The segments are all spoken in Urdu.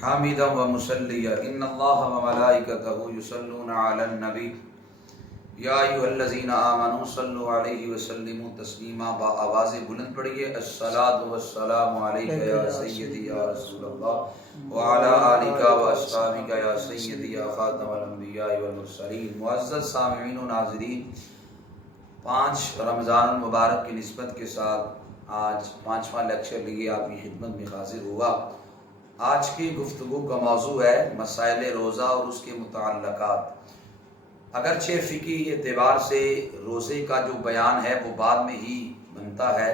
حامدا ومصليا ان الله وملائكته يصلون على النبي یا ایھا الذین آمنوا صلوا علیہ وسلموا تسلیما. با آواز بلند پڑھیے الصلاۃ والسلام علیک یا سیدی یا رسول اللہ وعلی آلک واصحابک یا سیدی یا خاتم الانبیاء والمرسلین. معزز سامعین و ناظرین، 5 رمضان المبارک کی نسبت کے ساتھ آج 5واں لیکچر لیے آپ کی خدمت میں حاضر ہوا. آج کی گفتگو کا موضوع ہے مسائل روزہ اور اس کے متعلقات. اگرچہ فقہی اعتبار سے روزے کا جو بیان ہے وہ بعد میں ہی بنتا ہے،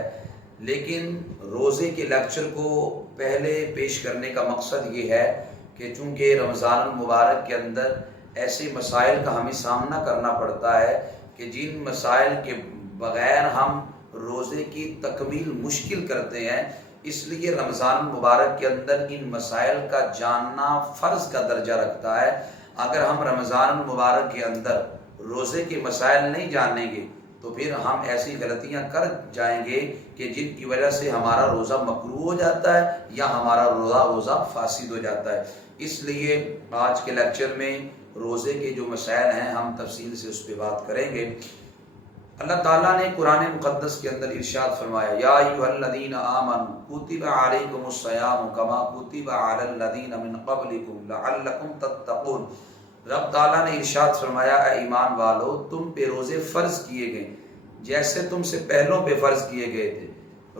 لیکن روزے کے لیکچر کو پہلے پیش کرنے کا مقصد یہ ہے کہ چونکہ رمضان المبارک کے اندر ایسے مسائل کا ہمیں سامنا کرنا پڑتا ہے کہ جن مسائل کے بغیر ہم روزے کی تکمیل مشکل کرتے ہیں، اس لیے رمضان المبارک کے اندر ان مسائل کا جاننا فرض کا درجہ رکھتا ہے. اگر ہم رمضان المبارک کے اندر روزے کے مسائل نہیں جانیں گے تو پھر ہم ایسی غلطیاں کر جائیں گے کہ جن کی وجہ سے ہمارا روزہ مکروہ ہو جاتا ہے یا ہمارا روزہ فاسد ہو جاتا ہے. اس لیے آج کے لیکچر میں روزے کے جو مسائل ہیں ہم تفصیل سے اس پہ بات کریں گے. اللہ تعالیٰ نے قرآن مقدس کے اندر ارشاد فرمایا یا ایھا الذین آمنوا کتب علیکم الصیام کما کتب علی الذین من قبلکم لعلکم تتقون. رب تعالیٰ نے ارشاد فرمایا اے ایمان والو، تم پہ روزے فرض کیے گئے جیسے تم سے پہلوں پہ فرض کیے گئے تھے.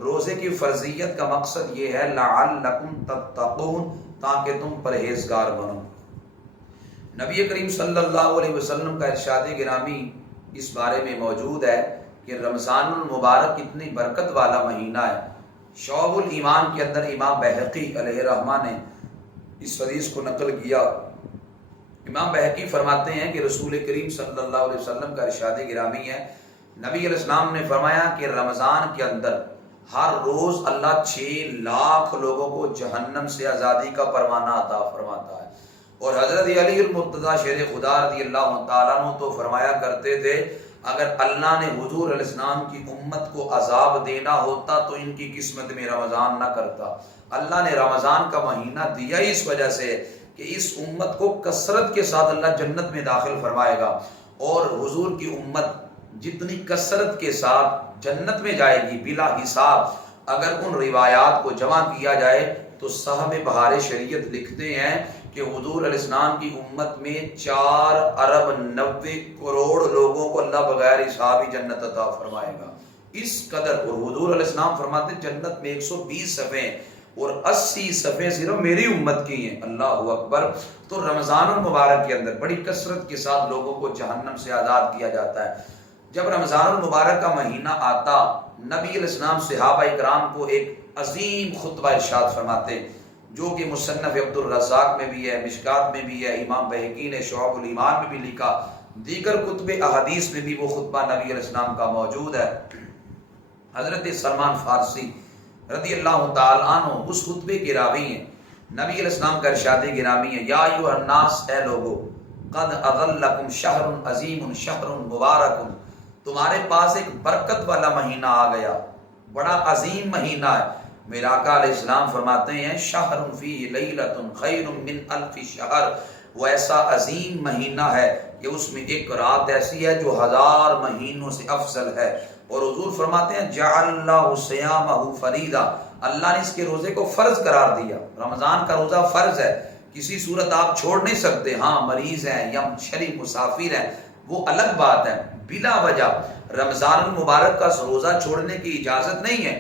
روزے کی فرضیت کا مقصد یہ ہے لعلکم تتقون، تاکہ تم پرہیزگار بنو. نبی کریم صلی اللہ علیہ وسلم کا ارشاد گرامی اس بارے میں موجود ہے کہ رمضان المبارک اتنی برکت والا مہینہ ہے. شعب الایمان کے اندر امام بہقی علیہ رحمہ نے اس حدیث کو نقل کیا. امام بہقی فرماتے ہیں کہ رسول کریم صلی اللہ علیہ وسلم کا ارشاد گرامی ہے، نبی علیہ السلام نے فرمایا کہ رمضان کے اندر ہر روز اللہ 6 لاکھ لوگوں کو جہنم سے آزادی کا پروانہ عطا فرماتا ہے. اور حضرت علی المرتضیٰ شیر خدا رضی اللہ تعالیٰ عنہ تو فرمایا کرتے تھے اگر اللہ نے حضور علیہ السلام کی امت کو عذاب دینا ہوتا تو ان کی قسمت میں رمضان نہ کرتا. اللہ نے رمضان کا مہینہ دیا ہی اس وجہ سے کہ اس امت کو کثرت کے ساتھ اللہ جنت میں داخل فرمائے گا، اور حضور کی امت جتنی کثرت کے ساتھ جنت میں جائے گی بلا حساب. اگر ان روایات کو جمع کیا جائے تو صاحب بہار شریعت لکھتے ہیں کہ حضور علیہ السلام کی امت میں 4 ارب 90 کروڑ لوگوں کو اللہ بغیر حساب ہی جنت عطا فرمائے گا. اس قدر. اور حضور علیہ السلام فرماتے جنت میں 120 صفیں اور 80 صفیں صرف میری امت کی ہیں. اللہ اکبر. تو رمضان المبارک کے اندر بڑی کثرت کے ساتھ لوگوں کو جہنم سے آزاد کیا جاتا ہے. جب رمضان المبارک کا مہینہ آتا، نبی علیہ السلام صحابہ اکرام کو ایک عظیم خطبہ ارشاد فرماتے جو کہ مصنف عبد الرزاق میں بھی ہے، مشکات میں بھی ہے، امام بہقی نے شعب الایمان میں بھی لکھا، دیگر کتب احادیث میں بھی وہ خطبہ نبی علیہ السلام کا موجود ہے. حضرت سلمان فارسی رضی اللہ تعالی عنہ اس خطبے کے راوی ہیں. نبی علیہ السلام کا ارشاد گرامی ہے یا ایھا الناس، اے لوگو، قد اظلکم شہر عظیم شہر مبارک، تمہارے پاس ایک برکت والا مہینہ آ گیا، بڑا عظیم مہینہ ہے. میرا آقا علیہ السلام فرماتے ہیں شہر فیہ لیلۃ خیر من الف شہر، وہ ایسا عظیم مہینہ ہے کہ اس میں ایک رات ایسی ہے جو 1000 مہینوں سے افضل ہے. اور حضور فرماتے ہیں جعل اللہ صیامہ فریضہ، اللہ نے اس کے روزے کو فرض قرار دیا. رمضان کا روزہ فرض ہے، کسی صورت آپ چھوڑ نہیں سکتے. ہاں مریض ہیں یا شرعی مسافر ہیں وہ الگ بات ہے. بلا وجہ رمضان المبارک کا روزہ چھوڑنے کی اجازت نہیں ہے.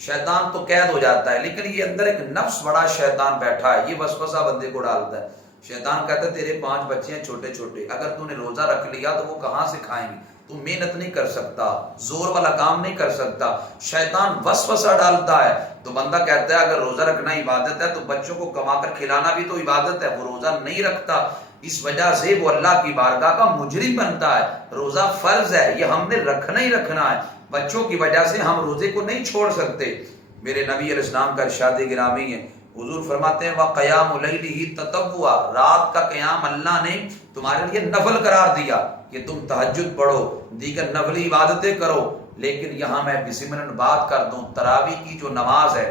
شیطان تو قید ہو جاتا ہے، لیکن یہ اندر ایک نفس بڑا شیطان بیٹھا ہے، یہ وسوسہ بندے کو ڈالتا ہے. شیطان کہتا ہے تیرے 5 بچے ہیں چھوٹے چھوٹے، اگر تو نے روزہ رکھ لیا تو وہ کہاں سے کھائیں گے، تو محنت نہیں کر سکتا، زور والا کام نہیں کر سکتا. شیطان وسوسہ ڈالتا ہے تو بندہ کہتا ہے اگر روزہ رکھنا عبادت ہے تو بچوں کو کما کر کھلانا بھی تو عبادت ہے. وہ روزہ نہیں رکھتا، اس وجہ سے وہ اللہ کی بارگاہ کا مجرم بنتا ہے. روزہ فرض ہے، یہ ہم نے رکھنا ہی رکھنا ہے. بچوں کی وجہ سے ہم روزے کو نہیں چھوڑ سکتے. میرے نبی علیہ السلام کا ارشاد گرامی ہے، حضور فرماتے ہیں وَقِيَامُ لَيْلِهِ تَطَوُّعًا، رات کا قیام اللہ نے تمہارے لیے نفل قرار دیا کہ تم تہجد پڑھو، دیگر نفلی عبادتیں کرو. لیکن یہاں میں بسمن بات کر دوں، تراویح کی جو نماز ہے،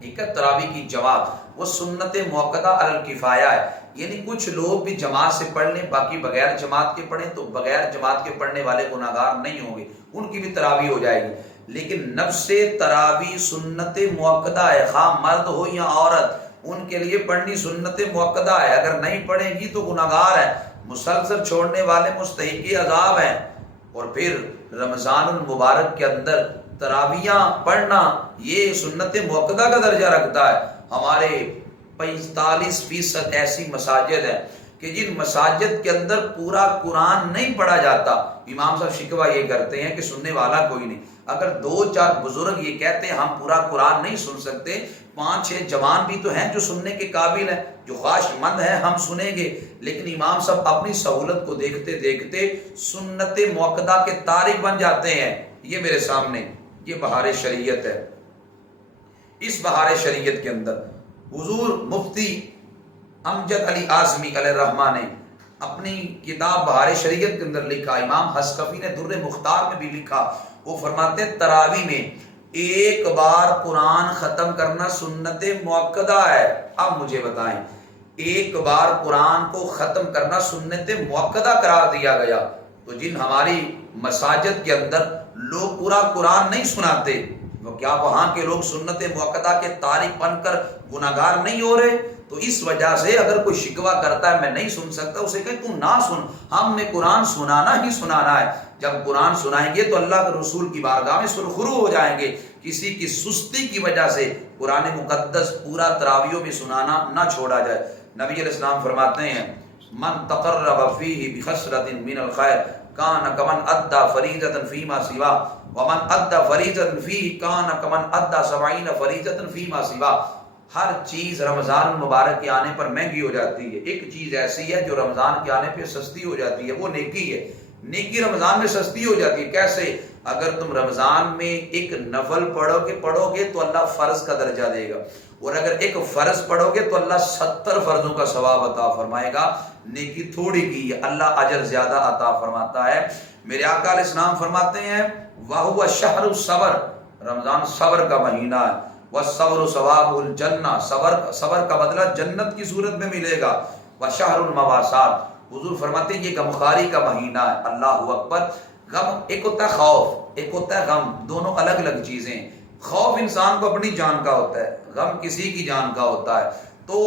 ایک ہے تراویح کی جماعت، وہ سنت موقدہ علی الکفایہ ہے، یعنی کچھ لوگ بھی جماعت سے پڑھ لیں، باقی بغیر جماعت کے پڑھیں تو بغیر جماعت کے پڑھنے والے گناہگار نہیں ہوں گے، ان کی بھی تراویح ہو جائے گی۔ لیکن نفس تراویح سنت موقدہ ہے، خواہ مرد ہو یا عورت، ان کے لیے پڑھنی سنت موقدہ ہے، اگر نہیں پڑھیں گی تو گناہگار ہے، مسلسل چھوڑنے والے مستحق عذاب ہیں۔ اور پھر رمضان المبارک کے اندر تراویحاں پڑھنا یہ سنت موقدہ کا درجہ رکھتا ہے۔ ہمارے 45% ایسی مساجد ہیں کہ جن مساجد کے اندر پورا قرآن نہیں پڑھا جاتا، امام صاحب شکوہ یہ کرتے ہیں کہ سننے والا کوئی نہیں۔ اگر 2-4 بزرگ یہ کہتے ہیں ہم پورا قرآن نہیں سن سکتے، 5-6 جوان بھی تو ہیں جو سننے کے قابل ہیں، جو خواہش مند ہیں، ہم سنیں گے۔ لیکن امام صاحب اپنی سہولت کو دیکھتے دیکھتے سنت موقدہ کے تارک بن جاتے ہیں۔ یہ میرے سامنے یہ بہار شریعت ہے۔ اس بہار شریعت کے اندر حضور مفتی امجد علی اعظمی علیہ الرحمہ نے اپنی کتاب بہار شریعت کے اندر لکھا، امام حسکفی نے در مختار میں بھی لکھا، وہ فرماتے ہیں تراویح میں ایک بار قرآن ختم کرنا سنت موقدہ ہے۔ اب مجھے بتائیں، ایک بار قرآن کو ختم کرنا سنت موقدہ قرار دیا گیا، تو جن ہماری مساجد کے اندر لوگ پورا قرآن نہیں سناتے، وہ کیا وہاں کے لوگ سنت موقدہ کے تارک بن کر گناہگار نہیں ہو رہے؟ تو اس وجہ سے اگر کوئی شکوہ کرتا ہے میں نہیں سن سکتا، اسے کہیں تو نہ سن، ہم نے قرآن سنانا ہی سنانا ہے۔ جب قرآن سنائیں گے تو اللہ کے رسول کی بارگاہ میں سرخرو ہو جائیں گے۔ کسی کی سستی کی وجہ سے قرآن مقدس پورا تراویحوں میں سنانا نہ چھوڑا جائے۔ نبی علیہ السلام فرماتے ہیں من تقرب فیہ بخسرۃ من الخیر کان کمن ادى فریضۃ فیما سوا ومن ادى فریضۃ فیہ کان کمن ادى 70 فریضۃ فیما سوا۔ ہر چیز رمضان المبارک کے آنے پر مہنگی ہو جاتی ہے، ایک چیز ایسی ہے جو رمضان کے آنے پہ سستی ہو جاتی ہے، وہ نیکی ہے۔ نیکی رمضان میں سستی ہو جاتی ہے۔ کیسے؟ اگر تم رمضان میں ایک نفل پڑھو گے تو اللہ فرض کا درجہ دے گا، اور اگر ایک فرض پڑھو گے تو اللہ 70 فرضوں کا ثواب عطا فرمائے گا۔ نیکی تھوڑی کی ہے، اللہ اجر زیادہ عطا فرماتا ہے۔ میرے آقا علیہ السلام فرماتے ہیں وَهُوَ شَهْرُ الصَّبْرِ، رمضان صبر کا مہینہ ہے۔ وَالصَّبْرُ ثَوَابُ الْجَنَّةِ، صبر کا بدلہ جنت کی صورت میں ملے گا۔ وَشَهْرُ الْمَوَاسَاتِ، حضور فرماتے ہیں یہ غمخواری کا مہینہ ہے۔ اللہ اکبر۔ غم ایک ہوتا ہے خوف، ایک ہوتا ہے غم، دونوں الگ الگ چیزیں۔ خوف انسان کو اپنی جان کا ہوتا ہے، غم کسی کی جان کا ہوتا ہے۔ تو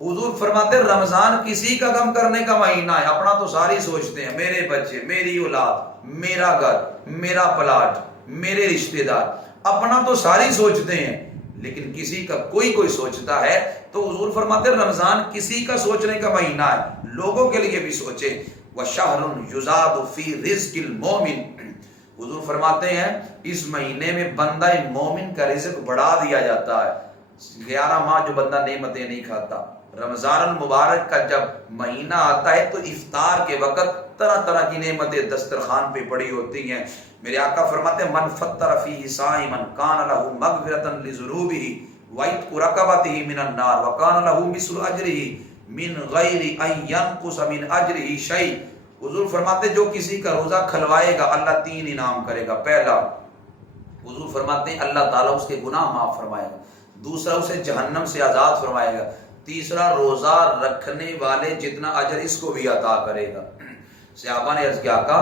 حضور فرماتے ہیں رمضان کسی کا غم کرنے کا مہینہ ہے۔ اپنا تو ساری سوچتے ہیں، میرے بچے، میری اولاد، میرا گھر، میرا پلاٹ، میرے رشتہ دار، اپنا تو ساری سوچتے ہیں، لیکن کسی کا کوئی سوچتا ہے تو حضور فرماتے ہیں رمضان کسی کا سوچنے کا مہینہ ہے، لوگوں کے لیے بھی سوچے۔ وَشَهْرٌ يُزَادُ فِي رِزْقِ الْمُؤْمِنِ، حضور فرماتے ہیں اس مہینے میں بندہ مومن کا رزق بڑھا دیا جاتا ہے۔ 11 ماہ جو بندہ نعمتیں نہیں کھاتا، رمضان المبارک کا جب مہینہ آتا ہے تو افطار کے وقت طرح طرح کی نعمتیں دسترخوان پہ پڑی ہوتی ہیں۔ میرے آقا فرماتے ہیں من فطر فیہ صائما کان لہ مغفرۃ لذنوبہ وعتق رقبتہ من النار وکان لہ مثل اجرہ من غیر ان ینقص من اجرہ شیء۔ حضور فرماتے جو کسی کا روزہ کھلوائے گا اللہ 3 انعام کرے گا۔ پہلا، حضور فرماتے ہیں اللہ تعالیٰ اس کے گناہ معاف فرمائے گا۔ دوسرا، اسے جہنم سے آزاد فرمائے گا۔ تیسرا، روزہ رکھنے والے جتنا اجر اس کو بھی عطا کرے گا۔ صحابہ نے عرض کیا آقا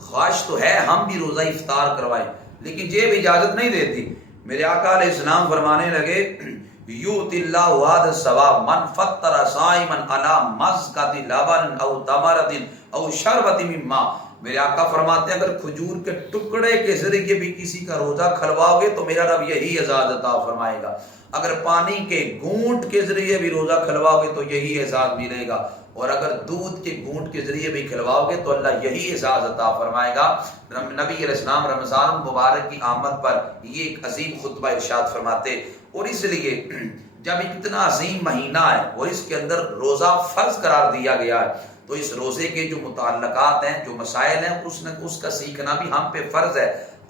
خواہش تو ہے ہم بھی روزہ افطار کروائیں، لیکن جیب اجازت نہیں دیتی۔ میرے آقا علیہ السلام فرمانے لگے یؤتی اللہ هذا الثواب من فطر صائما علی مسقط لبن او تمرۃ او شربۃ من ماء۔ میرے آقا فرماتے ہیں اگر کھجور کے ٹکڑے کے ذریعے بھی کسی کا روزہ کھلواؤ گے تو میرا رب یہی اعزاز عطا فرمائے گا، اگر پانی کے گھونٹ کے ذریعے بھی روزہ کھلواؤ گے تو یہی اعزاز ملے گا، اور اگر دودھ کے گھونٹ کے ذریعے بھی کھلواؤ گے تو اللہ یہی اعزاز عطا فرمائے گا۔ نبی علیہ السلام رمضان المبارک کی آمد پر یہ ایک عظیم خطبہ ارشاد فرماتے، اور اس لیے جب اتنا عظیم مہینہ ہے اور اس کے اندر روزہ فرض قرار دیا گیا ہے تو اس روزے کے جو متعلقات ہیں، جو مسائل ہیں، اس کا سیکھنا بھی ہم پہ فرض ہے۔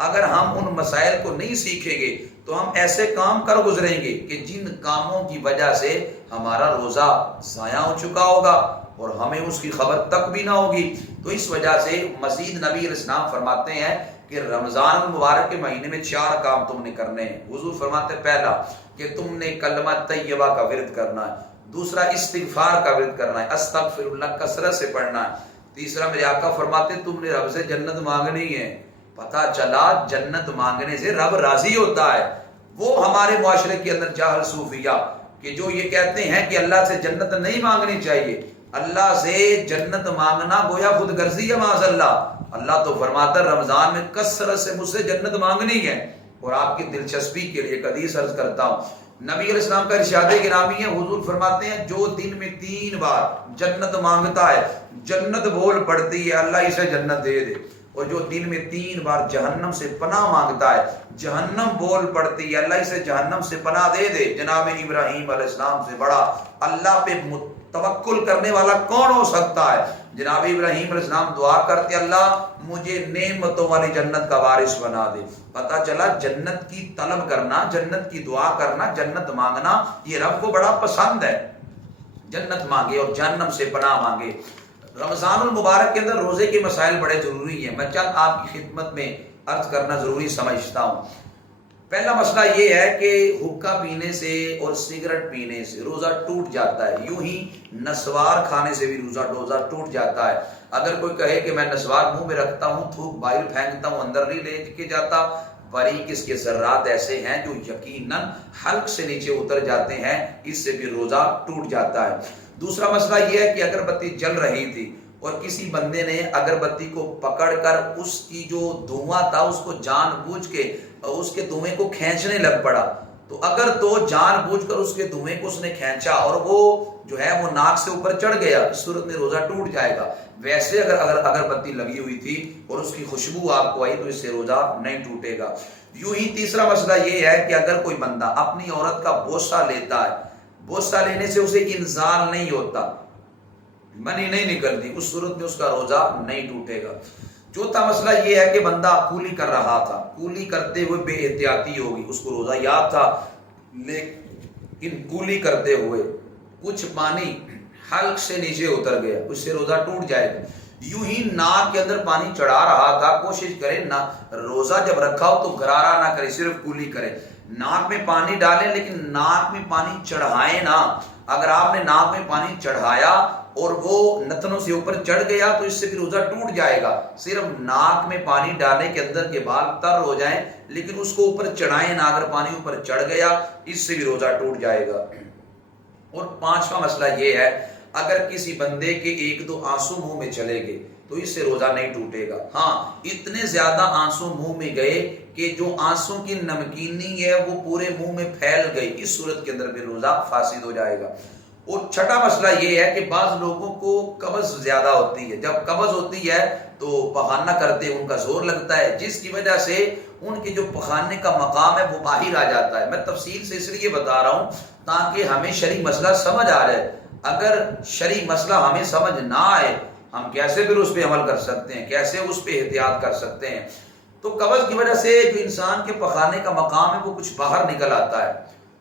اگر ہم ان مسائل کو نہیں سیکھیں گے تو ہم ایسے کام کر گزریں گے کہ جن کاموں کی وجہ سے ہمارا روزہ ضائع ہو چکا ہوگا اور ہمیں اس کی خبر تک بھی نہ ہوگی۔ تو اس وجہ سے مزید نبی علیہ السلام فرماتے ہیں کہ رمضان المبارک کے مہینے میں 4 کام تم نے کرنے ہیں۔ حضور فرماتے ہیں پہلا کہ تم نے کلمہ طیبہ کا ورد کرنا ہے، دوسرا استغفار کا ورد کرنا ہے، استغفر اللہ کثرت سے پڑھنا ہے، تیسرا میرے آقا فرماتے ہیں تم نے رب سے جنت مانگنی ہے۔ پتہ چلا جنت مانگنے سے رب راضی ہوتا ہے۔ وہ ہمارے معاشرے کے اندر جاہل صوفیہ کہ جو یہ کہتے ہیں کہ اللہ سے جنت نہیں مانگنی چاہیے، اللہ سے جنت مانگنا گویا خود غرضی ہے معاذ اللہ۔ اللہ تو فرماتا ہے رمضان میں کثرت سے مجھ سے جنت مانگنی ہے۔ اور آپ کی دلچسپی کے لیے ایک حدیث عرض کرتا ہوں، نبی علیہ السلام کا ارشاد گرامی ہے، حضور فرماتے ہیں جو دن میں 3 بار جنت مانگتا ہے جنت بول پڑتی ہے اللہ اسے جنت دے دے، اور جو دن میں 3 بار جہنم سے پناہ مانگتا ہے جہنم بول پڑتی ہے اللہ اسے جہنم سے پناہ دے دے۔ جناب ابراہیم علیہ السلام سے بڑا اللہ پہ توکل کرنے والا کون ہو سکتا ہے؟ جناب ابراہیم علیہ السلام دعا کرتے اللہ مجھے نعمتوں والی جنت کا وارث بنا دے۔ پتہ چلا جنت کی طلب کرنا، جنت کی دعا کرنا، جنت مانگنا یہ رب کو بڑا پسند ہے۔ جنت مانگے اور جہنم سے پناہ مانگے۔ رمضان المبارک کے اندر روزے کے مسائل بڑے ضروری ہیں، میں چند آپ کی خدمت میں عرض کرنا ضروری سمجھتا ہوں۔ پہلا مسئلہ یہ ہے کہ حقہ پینے سے اور سگریٹ پینے سے روزہ ٹوٹ جاتا ہے، یوں ہی نسوار کھانے سے بھی روزہ ٹوٹ جاتا ہے۔ اگر کوئی کہے کہ میں نسوار منہ میں رکھتا ہوں، تھوک باہر پھینکتا ہوں، اندر نہیں لے کے جاتا، باریک اس کے ذرات ایسے ہیں جو یقیناً حلق سے نیچے اتر جاتے ہیں، اس سے بھی روزہ ٹوٹ جاتا ہے۔ دوسرا مسئلہ یہ ہے کہ اگربتی جل رہی تھی اور کسی بندے نے اگربتی کو پکڑ کر اس کی جو دھواں تھا اس کو جان بوجھ کے اس کے دھوئیں کو کھینچنے لگ پڑا، تو اگر تو جان بوجھ کر اس کے دھوئیں کو اس نے کھینچا اور وہ جو ہے وہ ناک سے اوپر چڑھ گیا، اس صورت میں روزہ ٹوٹ جائے گا۔ ویسے اگر اگربتی لگی ہوئی تھی اور اس کی خوشبو آپ کو آئی تو اس سے روزہ نہیں ٹوٹے گا۔ یوں ہی تیسرا مسئلہ یہ ہے کہ اگر کوئی بندہ اپنی عورت کا بوسہ لیتا ہے، بوسہ لینے سے اسے انزال نہیں ہوتا، منی نہیں نکلتی، اس صورت میں اس کا روزہ نہیں ٹوٹے گا۔ چوتھا مسئلہ یہ ہے کہ بندہ کولی کر رہا تھا، کولی کرتے ہوئے بے احتیاطی ہوگی، اس کو روزہ یاد تھا لیکن کولی کرتے ہوئے کچھ پانی حلق سے نیچے اتر گیا، اس سے روزہ ٹوٹ جائے گا۔ یوں ہی ناک کے اندر پانی چڑھا رہا تھا، کوشش کرے نہ روزہ جب رکھا ہو تو غرارہ نہ کرے، صرف کولی کرے، ناک میں پانی ڈالیں لیکن ناک میں پانی چڑھائیں نہ۔ اگر آپ نے ناک میں پانی چڑھایا اور وہ نتنوں سے اوپر چڑھ گیا تو اس سے بھی روزہ ٹوٹ جائے گا۔ صرف ناک میں پانی ڈالنے کے اندر کے بال تر ہو جائیں لیکن اس کو اوپر چڑھائیں نہ، اگر پانی اوپر چڑھ گیا اس سے بھی روزہ ٹوٹ جائے گا۔ اور پانچواں مسئلہ یہ ہے اگر کسی بندے کے 1-2 آنسو منہ میں چلے گئے تو اس سے روزہ نہیں ٹوٹے گا۔ ہاں اتنے زیادہ آنسو منہ میں گئے کہ جو آنسو کی نمکینی ہے وہ پورے منہ میں پھیل گئی، اس صورت کے اندر بھی روزہ فاسد ہو جائے گا۔ اور چھٹا مسئلہ یہ ہے کہ بعض لوگوں کو قبض زیادہ ہوتی ہے، جب قبض ہوتی ہے تو پخانہ کرتے ان کا زور لگتا ہے، جس کی وجہ سے ان کے جو پخانے کا مقام ہے وہ باہر آ جاتا ہے۔ میں تفصیل سے اس لیے بتا رہا ہوں تاکہ ہمیں شرعی مسئلہ سمجھ آ جائے۔ اگر شرعی مسئلہ ہمیں سمجھ نہ آئے ہم کیسے پھر اس پہ عمل کر سکتے ہیں، کیسے اس پہ احتیاط کر سکتے ہیں؟ تو قبض کی وجہ سے جو انسان کے پخانے کا مقام ہے وہ کچھ باہر نکل آتا ہے،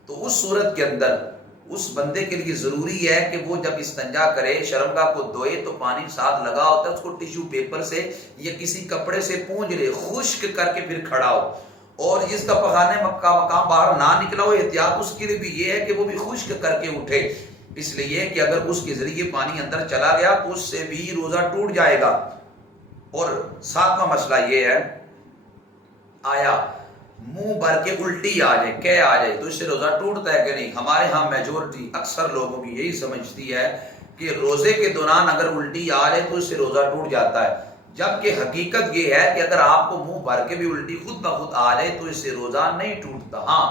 تو اس صورت کے اندر اس بندے کے لیے ضروری ہے کہ وہ جب استنجا کرے شرمگاہ کو دھوئے تو پانی ساتھ لگا ہوتا ہے، اس کو ٹیشو پیپر سے یا کسی کپڑے سے پونجھ لے، خشک کر کے پھر کھڑا ہو، اور جس کا پخانے کا مقام باہر نہ نکلا ہو احتیاط اس کے لیے بھی یہ ہے کہ وہ بھی خشک کر کے اٹھے، اس لیے کہ اگر اس کے ذریعے پانی اندر چلا گیا تو اس سے بھی روزہ ٹوٹ جائے گا۔ اور ساتواں مسئلہ یہ ہے آیا منہ بھر کے الٹی آ جائے، کہ آ جائے تو اس سے روزہ ٹوٹتا ہے کہ نہیں؟ ہمارے ہاں میجورٹی اکثر لوگوں کی یہی سمجھتی ہے کہ روزے کے دوران اگر الٹی آ جائے تو اس سے روزہ ٹوٹ جاتا ہے، جبکہ حقیقت یہ ہے کہ اگر آپ کو منہ بھر کے بھی الٹی خود بخود آ جائے تو اس سے روزہ نہیں ٹوٹتا۔ ہاں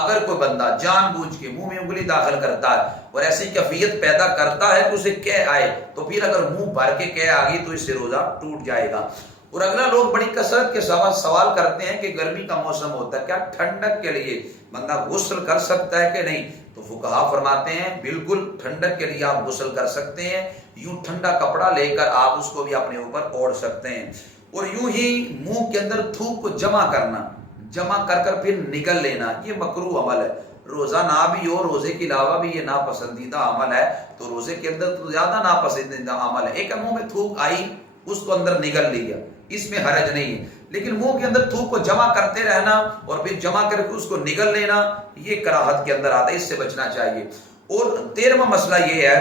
اگر کوئی بندہ جان بوجھ کے منہ میں انگلی داخل کرتا ہے اور ایسی کیفیت پیدا کرتا ہے کہ اسے کہ آئے تو پھر اگر منہ بھر کے کہ آ گئی تو اس سے روزہ ٹوٹ جائے گا۔ اور اگلا لوگ بڑی کثرت کے سوال کرتے ہیں کہ گرمی کا موسم ہوتا ہے، کیا ٹھنڈک کے لیے بندہ غسل کر سکتا ہے کہ نہیں؟ تو فقہا فرماتے ہیں بالکل ٹھنڈک کے لیے آپ غسل کر سکتے ہیں، یوں ٹھنڈا کپڑا لے کر آپ اس کو بھی اپنے اوپر اوڑھ سکتے ہیں۔ اور یوں ہی منہ کے اندر تھوک کو جمع کرنا، جمع کر کر پھر نگل لینا، یہ مکروہ عمل ہے۔ روزہ نہ بھی ہو، روزے کے علاوہ بھی یہ ناپسندیدہ عمل ہے، تو روزے کے اندر تو زیادہ ناپسندیدہ عمل ہے۔ ایک منہ میں تھوک آئی اس کو اندر نگل لیا، اس میں حرج نہیں ہے، لیکن منہ کے اندر تھوک کو جمع کرتے رہنا اور پھر جمع کر کے اس کو نگل لینا یہ کراہت کے اندر آتا ہے، اس سے بچنا چاہیے۔ اور 13واں مسئلہ یہ ہے،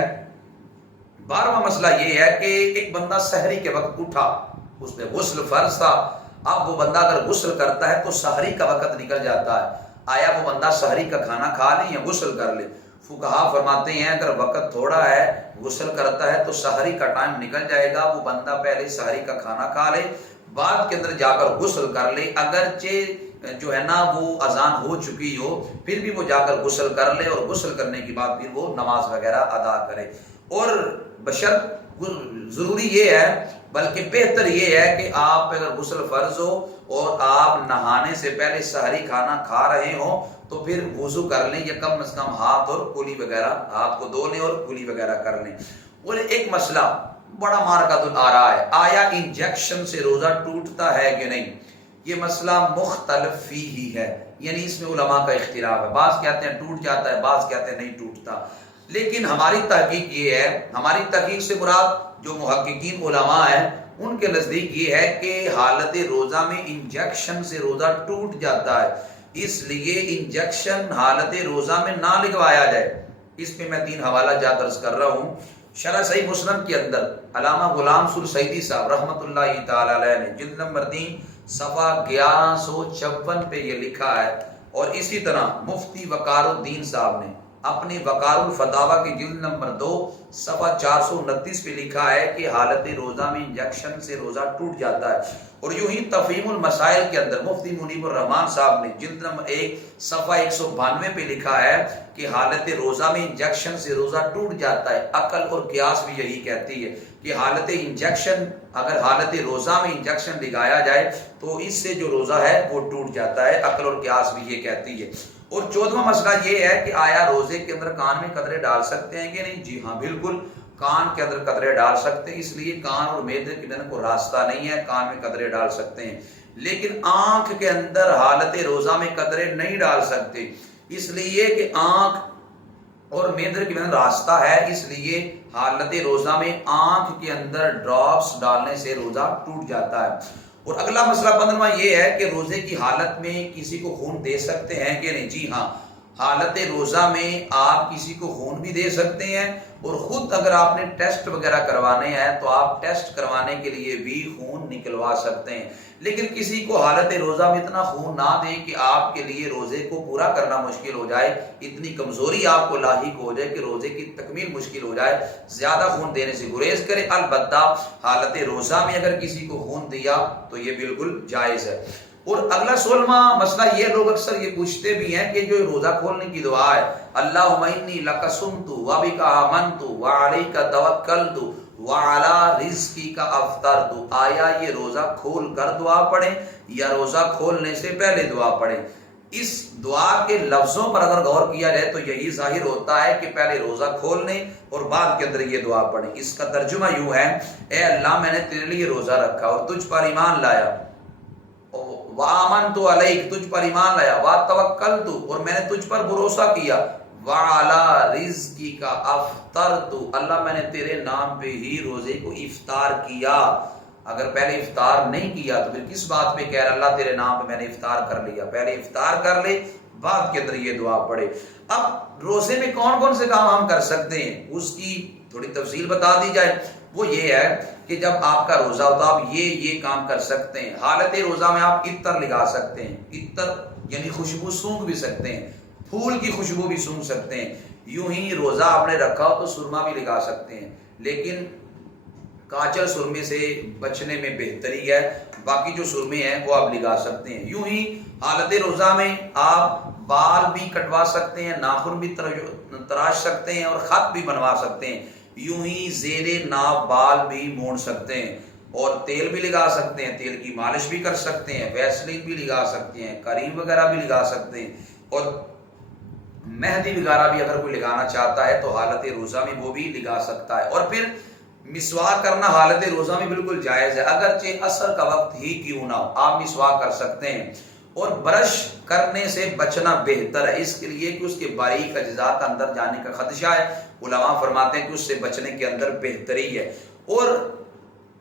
12واں مسئلہ یہ ہے کہ ایک بندہ سحری کے وقت اٹھا، اس میں غسل فرض تھا، اب وہ بندہ اگر غسل کرتا ہے تو سحری کا وقت نکل جاتا ہے، آیا وہ بندہ سحری کا کھانا کھا لے یا غسل کر لے؟ فقہا فرماتے ہیں اگر وقت تھوڑا ہے غسل کرتا ہے تو سحری کا ٹائم نکل جائے گا، وہ بندہ پہلے سحری کا کھانا کھا لے، بعد کے اندر جا کر غسل کر لے، اگرچہ جو ہے نا وہ اذان ہو چکی ہو پھر بھی وہ جا کر غسل کر لے، اور غسل کرنے کے بعد پھر وہ نماز وغیرہ ادا کرے۔ اور بشرط ضروری یہ ہے، بلکہ بہتر یہ ہے کہ آپ اگر غسل فرض ہو اور آپ نہانے سے پہلے سحری کھانا کھا رہے ہوں تو پھر وضو کر لیں، یا کم از کم ہاتھ اور کلی وغیرہ، ہاتھ کو دھو لیں اور کلی وغیرہ کر لیں۔ اور ایک مسئلہ بڑا مارکۃ آ رہا ہے، آیا انجیکشن سے روزہ ٹوٹتا ہے کہ نہیں؟ یہ مسئلہ مختلف فیہ ہے، یعنی اس میں علماء کا اختلاف ہے، بعض کہتے ہیں ٹوٹ جاتا ہے، بعض کہتے ہیں نہیں ٹوٹتا۔ لیکن ہماری تحقیق یہ ہے، ہماری تحقیق سے مراد جو محققین علماء ہیں ان کے نزدیک یہ ہے کہ حالت روزہ میں انجیکشن سے روزہ ٹوٹ جاتا ہے، اس لیے انجیکشن حالت روزہ میں نہ لگوایا جائے۔ اس پہ میں 3 حوالہ جات درج کر رہا ہوں۔ شرح صحیح مسلم کے اندر علامہ غلام سعیدی صاحب رحمۃ اللہ تعالی علیہ نے جلد نمبر 3 صفحہ 1154 پہ یہ لکھا ہے، اور اسی طرح مفتی وقار الدین صاحب نے اپنے وقار الفتاوی کی جلد نمبر 2 صفحہ 429 پہ لکھا ہے کہ حالت روزہ میں انجیکشن سے روزہ ٹوٹ جاتا ہے۔ اور یوں ہی تفہیم المسائل کے اندر مفتی منیب الرحمان صاحب نے جلد نمبر 1 صفحہ 192 پہ لکھا ہے کہ حالت روزہ میں انجیکشن سے روزہ ٹوٹ جاتا ہے۔ عقل اور قیاس بھی یہی کہتی ہے کہ حالت انجیکشن، اگر حالت روزہ میں انجیکشن لگایا جائے تو اس سے جو روزہ ہے وہ ٹوٹ جاتا ہے، عقل اور قیاس بھی یہ کہتی ہے۔ اور 14واں مسئلہ یہ ہے کہ آیا روزے کے اندر کان میں قطرے ڈال سکتے ہیں کہ نہیں؟ جی ہاں بالکل، کان کے اندر قطرے ڈال سکتے ہیں، اس لیے کان اور معدے کے درمیان کوئی راستہ نہیں ہے، کان میں قطرے ڈال سکتے ہیں۔ لیکن آنکھ کے اندر حالت روزہ میں قطرے نہیں ڈال سکتے، اس لیے کہ آنکھ اور معدے کے درمیان راستہ ہے، اس لیے حالت روزہ میں آنکھ کے اندر ڈراپس ڈالنے سے روزہ ٹوٹ جاتا ہے۔ اور اگلا مسئلہ 15واں یہ ہے کہ روزے کی حالت میں کسی کو خون دے سکتے ہیں کہ نہیں؟ جی ہاں، حالت روزہ میں آپ کسی کو خون بھی دے سکتے ہیں، اور خود اگر آپ نے ٹیسٹ وغیرہ کروانے ہیں تو آپ ٹیسٹ کروانے کے لیے بھی خون نکلوا سکتے ہیں۔ لیکن کسی کو حالت روزہ میں اتنا خون نہ دیں کہ آپ کے لیے روزے کو پورا کرنا مشکل ہو جائے، اتنی کمزوری آپ کو لاحق ہو جائے کہ روزے کی تکمیل مشکل ہو جائے، زیادہ خون دینے سے گریز کرے۔ البتہ حالت روزہ میں اگر کسی کو خون دیا تو یہ بالکل جائز ہے۔ اور اگلا 16واں مسئلہ یہ، لوگ اکثر یہ پوچھتے بھی ہیں کہ جو روزہ کھولنے کی دعا ہے، اللہم انی لک صمت وبک آمنت وعلیک توکلت وعلی رزقک افطرت، آیا یہ روزہ کھول کر دعا پڑھیں یا روزہ کھولنے سے پہلے دعا پڑھیں؟ اس دعا کے لفظوں پر اگر غور کیا جائے تو یہی ظاہر ہوتا ہے کہ پہلے روزہ کھولنے اور بعد کے اندر یہ دعا پڑھیں۔ اس کا ترجمہ یوں ہے، اے اللہ میں نے تیرے لیے روزہ رکھا اور تجھ پر ایمان لایا، وآمنت علیک، تجھ پر ایمان لایا، وتوکلت، اور میں نے تجھ پر بھروسہ کیا، وعلی رزقک افطرت، اللہ میں نے تیرے نام پہ ہی روزے کو افطار کیا۔ اگر پہلے افطار نہیں کیا تو پھر کس بات پہ کہہ رہا اللہ تیرے نام پہ میں نے افطار کر لیا؟ پہلے افطار کر لے، بعد کے اندر یہ دعا پڑھے۔ اب روزے میں کون کون سے کام ہم کر سکتے ہیں اس کی تھوڑی تفصیل بتا دی جائے۔ وہ یہ ہے کہ جب آپ کا روزہ ہوتا ہے آپ یہ کام کر سکتے ہیں۔ حالت روزہ میں آپ عطر لگا سکتے ہیں، عطر یعنی خوشبو سونگھ بھی سکتے ہیں، پھول کی خوشبو بھی سونگھ سکتے ہیں۔ یوں ہی روزہ آپ نے رکھا ہو تو سرما بھی لگا سکتے ہیں، لیکن کاچل سرمے سے بچنے میں بہتری ہے، باقی جو سرمے ہیں وہ آپ لگا سکتے ہیں۔ یوں ہی حالت روزہ میں آپ بال بھی کٹوا سکتے ہیں، ناخن بھی تراش سکتے ہیں اور خط بھی بنوا سکتے ہیں۔ یوں ہی زیر ناف بال بھی مونڈ سکتے ہیں، اور تیل بھی لگا سکتے ہیں، تیل کی مالش بھی کر سکتے ہیں، ویسلین بھی لگا سکتے ہیں، کریم وغیرہ بھی لگا سکتے ہیں، اور مہندی وغیرہ بھی اگر کوئی لگانا چاہتا ہے تو حالت روزہ میں وہ بھی لگا سکتا ہے۔ اور پھر مسواک کرنا حالت روزہ میں بالکل جائز ہے، اگرچہ عصر کا وقت ہی کیوں نہ ہو آپ مسواک کر سکتے ہیں۔ اور برش کرنے سے بچنا بہتر ہے، اس کے لیے کہ اس کے باریک اجزاء کا اندر جانے کا خدشہ ہے، علماء فرماتے ہیں کہ اس سے بچنے کے اندر بہتری ہے۔ اور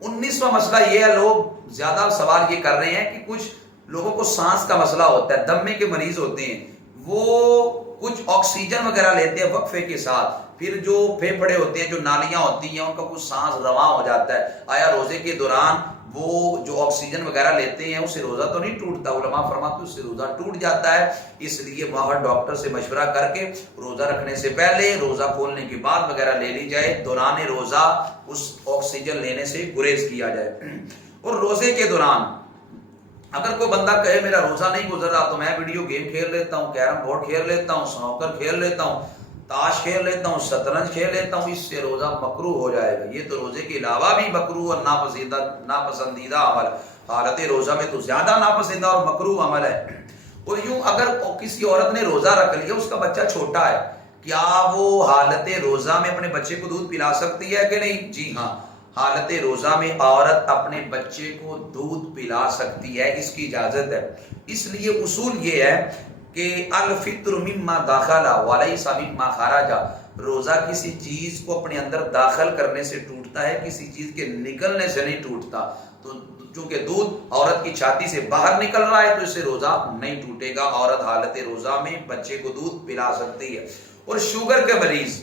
19واں مسئلہ یہ ہے، لوگ زیادہ سوال یہ کر رہے ہیں کہ کچھ لوگوں کو سانس کا مسئلہ ہوتا ہے، دمے کے مریض ہوتے ہیں، وہ کچھ آکسیجن وغیرہ لیتے ہیں وقفے کے ساتھ، پھر جو پھیپھڑے ہوتے ہیں، جو نالیاں ہوتی ہیں، ان کا کچھ سانس رواں ہو جاتا ہے، آیا روزے کے دوران وہ جو آکسیجن وغیرہ لیتے ہیں اس سے روزہ تو نہیں ٹوٹتا؟ علماء فرماتے ہیں اس سے روزہ ٹوٹ جاتا ہے، اس لیے ماہر ڈاکٹر سے مشورہ کر کے روزہ رکھنے سے پہلے، روزہ کھولنے کے بعد وغیرہ لے لی جائے، دوران روزہ اس آکسیجن لینے سے گریز کیا جائے۔ اور روزے کے دوران اگر کوئی بندہ کہے میرا روزہ نہیں گزر رہا تو میں ویڈیو گیم کھیل لیتا ہوں، کیرم بورڈ کھیل لیتا ہوں، سنوکر کھیل لیتا ہوں، تاش کھیل لیتا ہوں، شطرنج کھیل لیتا ہوں، اس سے روزہ مکروہ ہو جائے گا۔ یہ تو روزے کے علاوہ بھی مکروہ اور ناپسندیدہ عمل، حالت روزہ میں تو زیادہ ناپسندیدہ اور مکروہ عمل ہے۔ اور یوں اگر کسی عورت نے روزہ رکھ لیا، اس کا بچہ چھوٹا ہے، کیا وہ حالت روزہ میں اپنے بچے کو دودھ پلا سکتی ہے کہ نہیں؟ جی ہاں، حالت روزہ میں عورت اپنے بچے کو دودھ پلا سکتی ہے، اس کی اجازت ہے۔ اس لیے اصول یہ ہے کہ الفطر مما داخل ولیس مما خرج، روزہ کسی چیز کو اپنے اندر داخل کرنے سے ٹوٹتا ہے، کسی چیز کے نکلنے سے نہیں ٹوٹتا۔ تو چونکہ دودھ عورت کی چھاتی سے باہر نکل رہا ہے تو اس سے روزہ نہیں ٹوٹے گا، عورت حالت روزہ میں بچے کو دودھ پلا سکتی ہے۔ اور شوگر کے مریض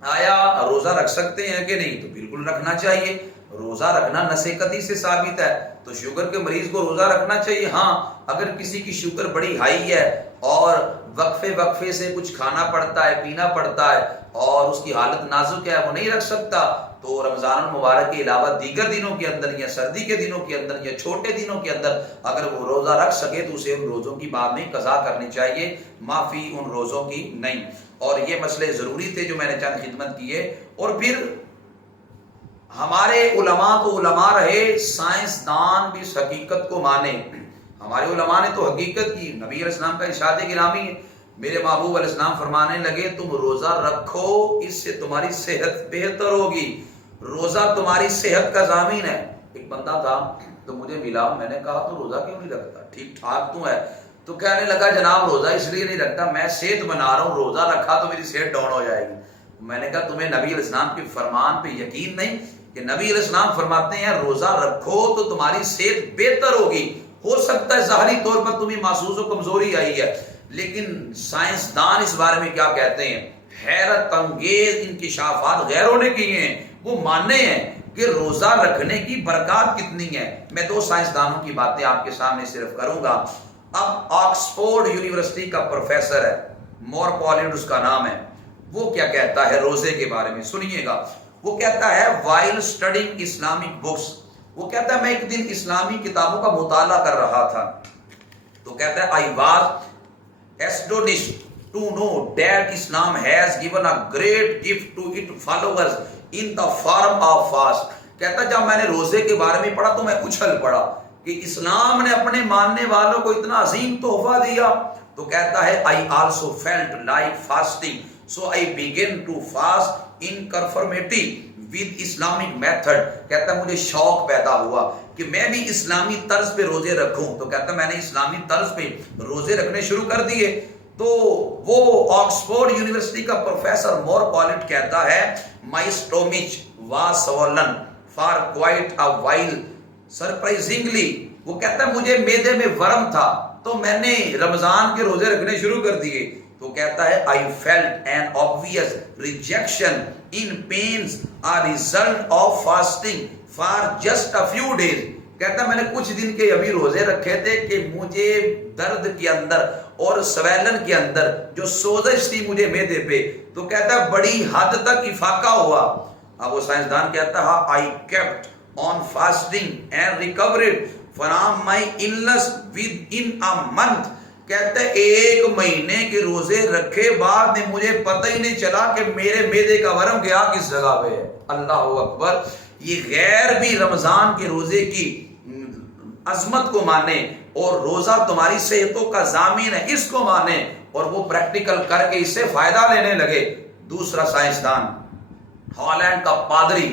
آیا روزہ رکھ سکتے ہیں کہ نہیں؟ تو بالکل رکھنا چاہیے، روزہ رکھنا نصیحتی سے ثابت ہے، تو شوگر کے مریض کو روزہ رکھنا چاہیے۔ ہاں اگر کسی کی شوگر بڑی ہائی ہے اور وقفے سے کچھ کھانا پڑتا ہے، پینا پڑتا ہے اور اس کی حالت نازک ہے، وہ نہیں رکھ سکتا، تو رمضان المبارک کے علاوہ دیگر دنوں کے اندر یا سردی کے دنوں کے اندر یا چھوٹے دنوں کے اندر اگر وہ روزہ رکھ سکے تو اسے ان روزوں کی بعد میں قضا کرنی چاہیے، معافی ان روزوں کی نہیں۔ اور یہ مسئلے ضروری تھے جو میں نے چند خدمت کیے۔ اور پھر ہمارے علماء تو علماء رہے، سائنسدان بھی اس حقیقت کو مانے۔ ہمارے علماء نے تو حقیقت کی، نبی علیہ السلام کا ارشاد گرامی ہے، میرے محبوب علیہ السلام فرمانے لگے تم روزہ رکھو، اس سے تمہاری صحت بہتر ہوگی، روزہ تمہاری صحت کا ضامن ہے۔ ایک بندہ تھا تو مجھے ملا، میں نے کہا تو روزہ کیوں نہیں رکھتا، ٹھیک ٹھاک تو ہے؟ تو کہنے لگا جناب روزہ اس لیے نہیں رکھتا، میں صحت بنا رہا ہوں، روزہ رکھا تو میری صحت ڈاؤن ہو جائے گی۔ میں نے کہا تمہیں نبی علیہ السلام کے فرمان پہ یقین نہیں کہ نبی علیہ السلام فرماتے ہیں روزہ رکھو تو تمہاری صحت بہتر ہوگی؟ ہو سکتا ہے ظاہری طور پر تمہیں محسوس و کمزوری آئی ہے، لیکن سائنسدان اس بارے میں کیا کہتے ہیں؟ حیرت انگیز انکشافات غیروں نے کیے ہیں، وہ ماننے ہیں کہ روزہ رکھنے کی برکات کتنی ہے۔ میں دو سائنسدانوں کی باتیں آپ کے سامنے صرف کروں گا۔ اب آکسفورڈ یونیورسٹی کا پروفیسر ہے، مور پالنڈ اس کا نام ہے، وہ کیا کہتا ہے روزے کے بارے میں، سنیے گا۔ وہ کہتا ہے while studying Islamic books، وہ کہتا ہے میں ایک دن اسلامی کتابوں کا مطالعہ کر رہا تھا، تو کہتا ہے I was astonished to know that Islam has given a great gift to its followers in the form of fast۔ کہتا ہے جب میں نے روزے کے بارے میں پڑھا تو میں اچھل پڑا کہ اسلام نے اپنے ماننے والوں کو اتنا عظیم تحفہ دیا۔ تو کہتا ہے I also felt like fasting so I began to fast in conformity with Islamic method۔ کہتا ہے مجھے شوق پیدا ہوا کہ میں بھی اسلامی طرز پہ روزے رکھوں، تو کہتا ہے میں نے اسلامی طرز پہ روزے رکھنے شروع کر دیے۔ تو وہ آکسفورڈ یونیورسٹی کا پروفیسر مور پالنٹ کہتا ہے my stomach was swollen for quite a while surprisingly، وہ کہتا ہے مجھے معدے میں ورم تھا تو میں نے رمضان کے روزے رکھنے شروع کر دیے۔ تو کہتا ہے I felt an obvious rejection in pains a result of fasting for just a few days۔ کہتا ہے میں نے کچھ دن کے ابھی روزے رکھے تھے کہ مجھے درد کے اندر اور سویلن کے اندر جو سوزش تھی مجھے معدے پہ، تو کہتا ہے بڑی حد تک افاقہ ہوا۔ اب وہ سائنسدان کہتا ہے I kept on fasting and recovered from my illness within a month۔ کہتے ہیں ایک مہینے کے روزے رکھے بعد میں مجھے پتہ ہی نہیں چلا کہ میرے معدے کا ورم گیا کس جگہ پہ ہے۔ اللہ اکبر۔ یہ غیر بھی رمضان کے روزے کی عظمت کو مانے اور روزہ تمہاری صحتوں کا ضامن ہے، اس کو مانے اور وہ پریکٹیکل کر کے اس سے فائدہ لینے لگے۔ دوسرا سائنسدان ہالینڈ کا پادری،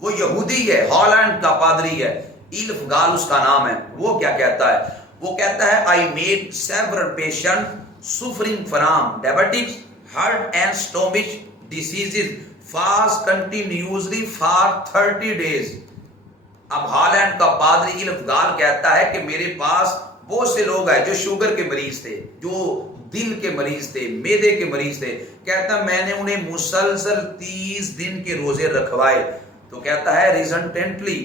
وہ یہودی ہے، ہالینڈ کا پادری ہے، ایلف گال اس کا نام ہے، وہ کیا کہتا ہے؟ وہ کہتا ہے I made several patients suffering from diabetes, heart and stomach diseases fast continuously for 30 days۔ اب ہالینڈ کا پادری الفگال کہتا ہے کہ میرے پاس بہت سے لوگ ہیں جو شوگر کے مریض تھے، جو دل کے مریض تھے، معدے کے مریض تھے، کہتا میں نے انہیں مسلسل 30 دن کے روزے رکھوائے، تو کہتا ہے ریزنٹنٹلی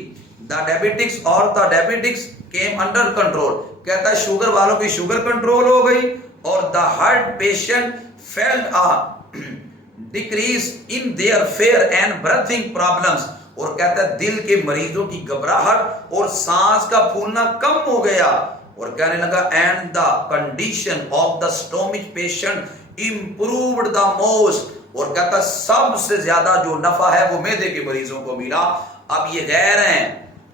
دا ڈائبٹکس came under control، کہتا ہے شوگر والوں کی شوگر کنٹرول ہو گئی، اور the heart patient felt a decrease in their fear and breathing problems، اور کہتا ہے دل کے مریضوں کی گھبراہٹ اور سانس کا پھولنا کم ہو گیا، اور کہنے لگا and the condition of the stomach patient improved the most، اور کہتا سب سے زیادہ جو نفع ہے وہ معدے کے مریضوں کو ملا۔ اب یہ غیر ہیں،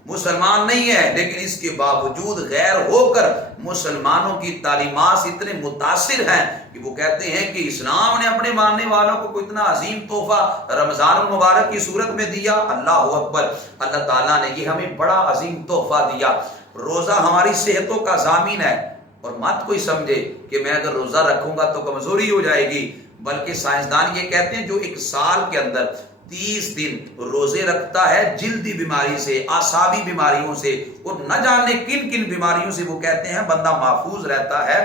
مسلمان نہیں ہے، لیکن اس کے باوجود غیر ہو کر مسلمانوں کی تعلیمات سے اتنے متاثر ہیں کہ وہ کہتے ہیں کہ اسلام نے اپنے ماننے والوں کو اتنا عظیم تحفہ رمضان المبارک کی صورت میں دیا۔ اللہ اکبر، اللہ تعالیٰ نے یہ ہمیں بڑا عظیم تحفہ دیا۔ روزہ ہماری صحتوں کا ضامن ہے، اور مت کوئی سمجھے کہ میں اگر روزہ رکھوں گا تو کمزوری ہو جائے گی، بلکہ سائنسدان یہ کہتے ہیں جو ایک سال کے اندر 30 دن روزے رکھتا ہے جلدی بیماری سے، اعصابی بیماریوں سے، اور نہ جانے کن کن بیماریوں سے وہ کہتے ہیں بندہ محفوظ رہتا ہے۔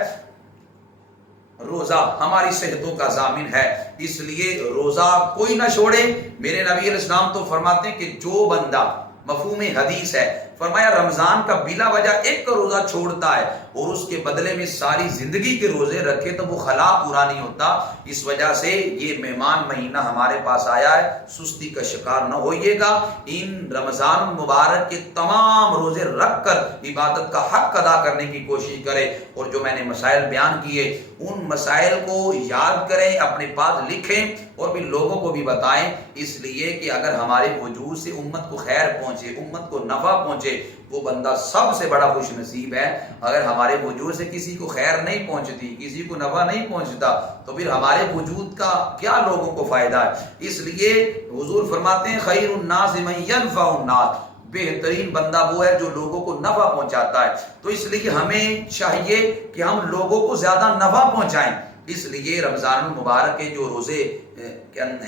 روزہ ہماری صحتوں کا ضامن ہے، اس لیے روزہ کوئی نہ چھوڑے۔ میرے نبی علیہ السلام تو فرماتے ہیں کہ جو بندہ، مفہوم حدیث ہے، فرمایا رمضان کا بلا وجہ ایک کا روزہ چھوڑتا ہے اور اس کے بدلے میں ساری زندگی کے روزے رکھے تو وہ خلا پورا نہیں ہوتا۔ اس وجہ سے یہ مہمان مہینہ ہمارے پاس آیا ہے، سستی کا شکار نہ ہوئیے گا۔ ان رمضان المبارک کے تمام روزے رکھ کر عبادت کا حق ادا کرنے کی کوشش کرے، اور جو میں نے مسائل بیان کیے ان مسائل کو یاد کریں، اپنے پاس لکھیں اور بھی لوگوں کو بھی بتائیں، اس لیے کہ اگر ہمارے وجود سے امت کو خیر پہنچے، امت کو نفع پہنچے، وہ بندہ سب سے بڑا خوش نصیب ہے۔ اگر ہمارے وجود سے کسی کو خیر نہیں پہنچتی، کسی کو نفع نہیں پہنچتا، تو پھر ہمارے وجود کا کیا لوگوں کو فائدہ ہے؟ اس لیے حضور فرماتے ہیں خیر الناس من ينفع الناس، بہترین بندہ وہ ہے جو لوگوں کو نفع پہنچاتا ہے۔ تو اس لیے ہمیں چاہیے کہ ہم لوگوں کو زیادہ نفع پہنچائیں، اس لیے رمضان المبارک کے جو روزے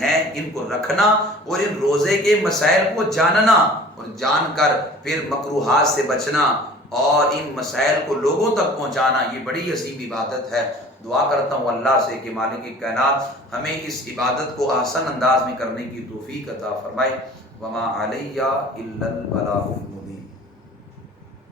ہیں ان کو رکھنا اور ان روزے کے مسائل کو جاننا، اور جان کر پھر مکروہات سے بچنا اور ان مسائل کو لوگوں تک پہنچانا، یہ بڑی عظیم عبادت ہے۔ دعا کرتا ہوں اللہ سے کہ مالک کائنات ہمیں اس عبادت کو آسان انداز میں کرنے کی توفیق عطا فرمائے۔ وما علیہ الا البلاغ المبین۔